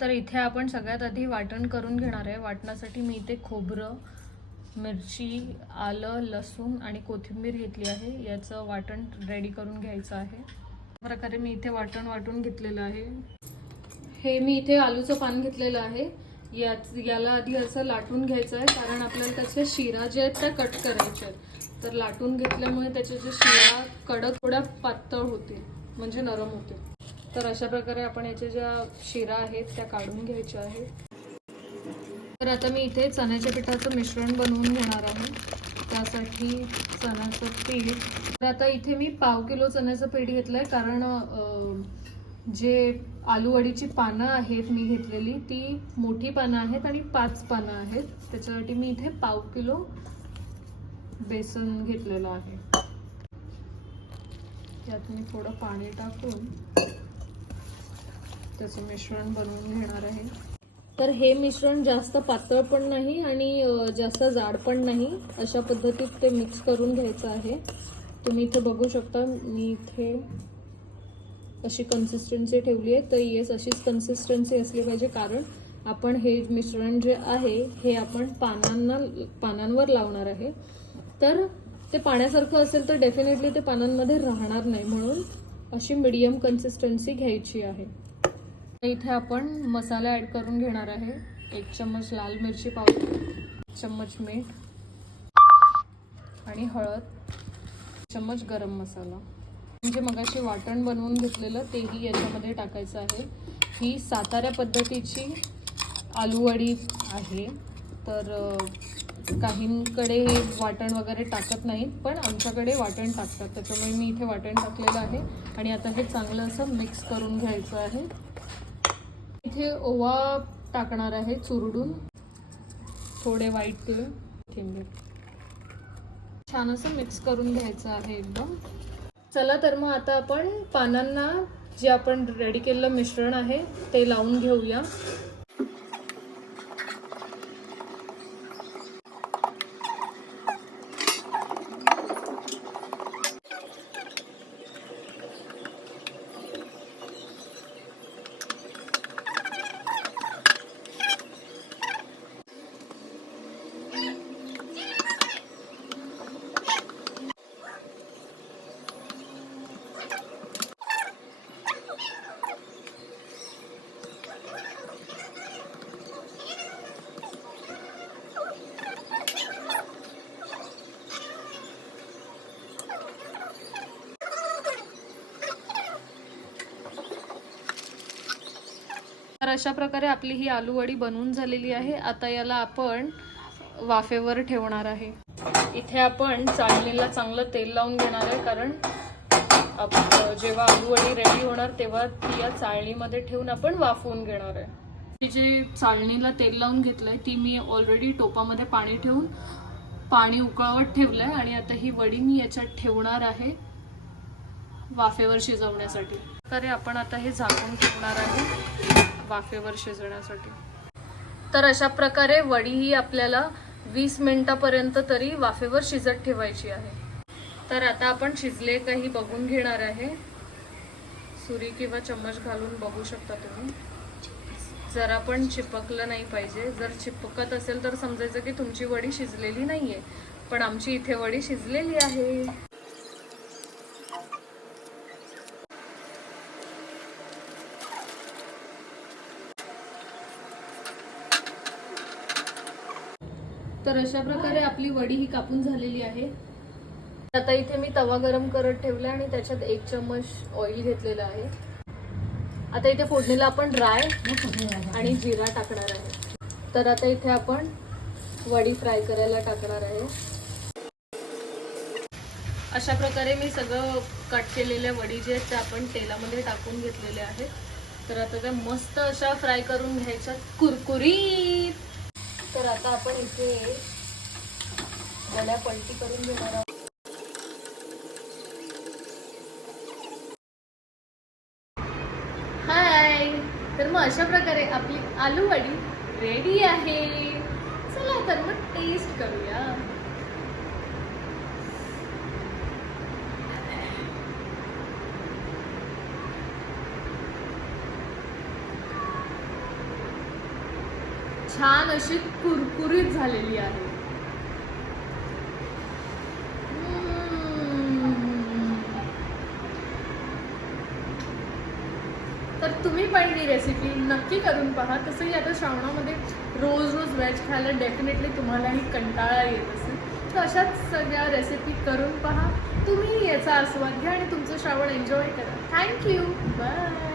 तर इथे आपण सगळ्यात आधी वाटण करून घेणार आहे। वाटणासाठी मी इथे खोबरं, मिरची, आलं, लसूण आणि कोथिंबीर घेतली आहे। याचं वाटण रेडी करून घ्यायचं आहे। अशा प्रकारे मी इथे वाटण वाटून घेतलेलं आहे। हे मी इथे आलूचं पान घेतलेलं आहे। याला आधी असं लाटून घ्यायचं आहे, कारण आपल्याला त्याचे शिरा जे आहेत त्या कट करायचे आहेत। तर लाटून घेतल्यामुळे त्याचे जे शिरा कडक थोड्या पातळ होतील, म्हणजे नरम होतील। तर अशा प्रकारे आपण याच्या ज्या शिरा आहेत त्या काढून घ्यायच्या आहेत। तर आता मी इथे चण्याच्या पिठाचं मिश्रण बनवून घेणार आहे। त्यासाठी चण्याचं पीठ, तर आता इथे मी 1/2 किलो चण्याचं पीठ घेतलंय, कारण जे आलू वडीची पानं आहेत मी घेतलेली ती मोठी पानं आहेत आणि 5 पानं आहेत। त्याच्यासाठी मी इथे 1/2 किलो बेसन घेतलेलं आहे। यात मी थोडं पाणी टाकून त्याचं मिश्रण बनवून घेणार आहे। तर हे मिश्रण जास्त पातळ पण नाही आणि जास्त जाड पण नाही, अशा पद्धतीत ते मिक्स करून घ्यायचं आहे। तुम्ही इथे बघू शकता, मी इथे अशी कन्सिस्टन्सी ठेवली आहे। तर येस, अशीच कन्सिस्टन्सी असली पाहिजे, कारण आपण हे मिश्रण जे आहे हे आपण पानांवर लावणार आहे। तर ते पाण्यासारखं असेल तर डेफिनेटली ते पानांमध्ये राहणार नाही, म्हणून अशी मीडियम कन्सिस्टन्सी घ्यायची आहे। इथे आपण मसाला ॲड करून घेणार आहे। 1 चम्मच लाल मिरची पावडर, 1 चम्मच मीठ आणि हळद, 1 चम्मच गरम मसाला, म्हणजे मगाशी वाटण बनवून घेतलेलं तेही याच्यामध्ये टाकायचं आहे। ही सातारा पद्धतीची आलूवडी आहे। तर काहींकडे हे वाटण वगैरे टाकत नाहीत, पण आमच्याकडे वाटण टाकतात, त्याच्यामुळे मी इथे वाटण टाकलेलं आहे। आणि आता हे चांगलं असं मिक्स करून घ्यायचं आहे। इथे ओवा टाकणार आहे चुरडून, थोडे व्हाईट तीळ, कोथिंबीर, छान असं मिक्स करून घ्यायचं आहे एकदम। चला तर मग आता आपण पानांना जे आपण रेडी केलेलं मिश्रण आहे ते लावून घेऊया। तर अशा प्रकारे आपली ही आलू वडी बनवून झालेली आहे। आता याला आपण वाफेवर ठेवणार आहे। इथे आपण चाळणीला चांगलं तेल लावून घेणार आहे, कारण जेव्हा आलू वडी रेडी होणार तेव्हा ती या चाळणीमध्ये ठेवून आपण वाफवून घेणार आहे। ती जी चाळणीला तेल लावून घेतलंय ती मी ऑलरेडी टोपामध्ये पाणी ठेवून पाणी उकळवत ठेवलंय, आणि आता ही वडी मी याच्यात ठेवणार आहे वाफेवर शिजवण्यासाठी। तर आपण आता हे झाकून ठेवणार आहे वाफेवर शिजवण्यासाठी। तर अशा प्रकारे वडी ही आपल्याला 20 मिनिटापर्यंत तरी वाफेवर शिजत ठेवायची आहे। तर आता आपण शिजले काही बघून घेणार आहे। सुरी किंवा चम्मच घालून बघू शकता तुम्ही। जरा पण चिपकलं नाही पाहिजे, जर चिपकत असेल तर समजायचं की तुमची वडी शिजलेली नाहीये, पण आमची इथे वडी शिजलेली आहे। तर अशा प्रकारे आपली वडी ही कापून झालेली आहे। आता इथे मी तवा गरम करत ठेवला आणि त्याच्यात 1 चम्मच ऑइल घेतलेलं आहे। आता इथे फोडणीला आपण ड्राय आणि जिरा टाकणार आहे। तर आता इथे आपण वडी फ्राय करायला टाकणार आहे। अशा प्रकारे मी सगळं कट केलेल्या वडी जे आहेत त्या आपण तेलामध्ये टाकून घेतलेले आहेत। तर आता त्या मस्त अशा फ्राय करून घ्यायच्या कुरकुरीत। तर आता आपण इथे वड्या पलटी करून घेणार आहोत। हाय, तर मग अशा प्रकारे आपली आलू वडी रेडी आहे। चला तर मग टेस्ट करूया। छान अशी कुरकुरीत झालेली आहे. तर तुम्ही पण ही रेसिपी नक्की करून पहा. तसंही आता श्रावणामध्ये रोज रोज व्हेज खायला डेफिनेटली तुम्हालाही कंटाळा येत असेल, तर अशाच सगळ्या रेसिपी करून पहा. तुम्ही याचा आस्वाद घ्या आणि तुमचं श्रावण एन्जॉय करा. थँक्यू. बाय.